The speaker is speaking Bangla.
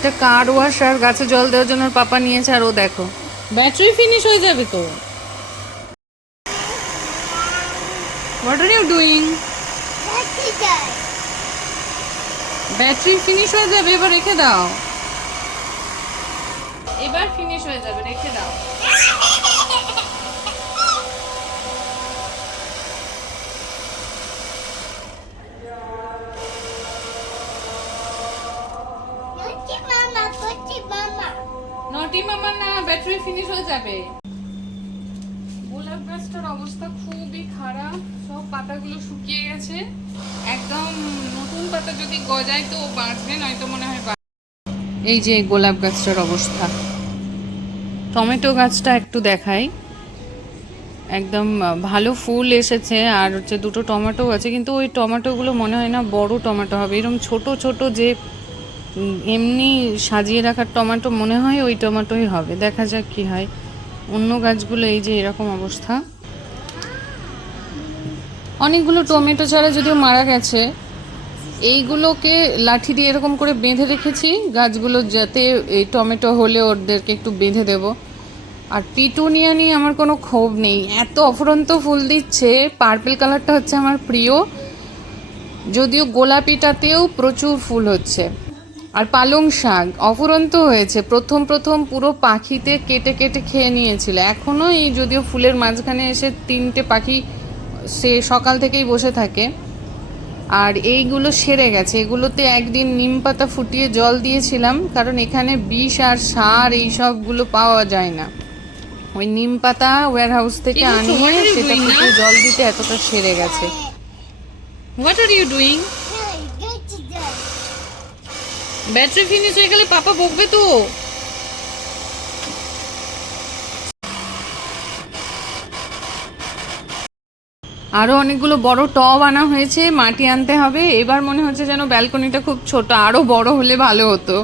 এটা কার ওয়াশ আর গাছে জল দেওয়ার জন্য ওর পাপা নিয়েছে, আর ও দেখো ব্যাটারি ফিনিশ হয়ে যাবে তো। What are you doing? Battery finish হয়ে যাবে, এবার রেখে দাও। এবার ফিনিশ হয়ে যাবে, রেখে দাও। নটি মামা না, ব্যাটারি ফিনিশ হয়ে যাবে। গোলাপ গাছটার অবস্থা খুবই খারাপ, সব পাতাগুলো শুকিয়ে গেছে একদম। নতুন পাতা যদি গজায় তো বাঁচবে, নয়তো মনে হয় এই যে গোলাপ গাছটার অবস্থা। টমেটো গাছটা একটু দেখাই, একদম ভালো ফুল এসেছে, আর হচ্ছে দুটো টমেটো আছে, কিন্তু ওই টমেটোগুলো মনে হয় না বড় টমেটো হবে। এরকম ছোট ছোট যে এমনি সাজিয়ে রাখার টমেটো মনে হয় ওই টমেটোই হবে, দেখা যাক কি হয়। অন্য গাছগুলো এই যে এরকম অবস্থা। অনেকগুলো টমেটো চারা যদিও মারা গেছে, এইগুলোকে লাঠি দিয়ে এরকম করে বেঁধে রেখেছি গাছগুলো, যাতে এই টমেটো হলে ওদেরকে একটু বেঁধে দেব। আর পিটুনিয়া নিয়ে আমার কোনো ক্ষোভ নেই, এত অফুরন্ত ফুল দিচ্ছে। পার্পল কালারটা হচ্ছে আমার প্রিয়, যদিও গোলাপিটাতেও প্রচুর ফুল হচ্ছে। আর পালং শাক অফুরন্ত হয়েছে, প্রথম প্রথম পুরো পাখিতে কেটে কেটে খেয়ে নিয়েছিল। এখনও এই যদিও ফুলের মাঝখানে এসে 3টে পাখি সে সকাল থেকেই বসে থাকে। আর এইগুলো সেরে গেছে, এগুলোতে একদিন নিম পাতা ফুটিয়ে জল দিয়েছিলাম, কারণ এখানে বিষ আর সার এই সবগুলো পাওয়া যায় না। ওই নিম পাতা ওয়্যার হাউস থেকে আনিয়ে সেটা ফুটিয়ে জল দিতে এতটা সেরে গেছে। What are you doing? Battery finish হয়ে গেলে পাপা বকবে তো। আরো অনেকগুলো বড় টব আনা হয়েছে, মাটি আনতে হবে। এবার মনে হচ্ছে যেন ব্যালকনিটা খুব ছোট, আরো বড় হলে ভালো হতো।